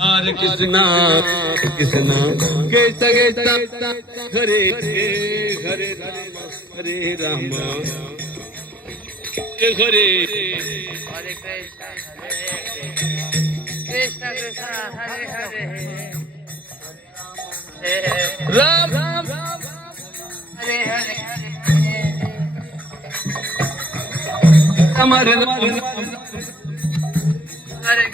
हरे कृष्णा कृष्णा कृष्ण कृष्ण हरे हरे राम हरे राम हरे हरे कृष्ण कृष्ण कृष्ण हरे हरे राम राम हरे हरे हमारे हरे कृष्ण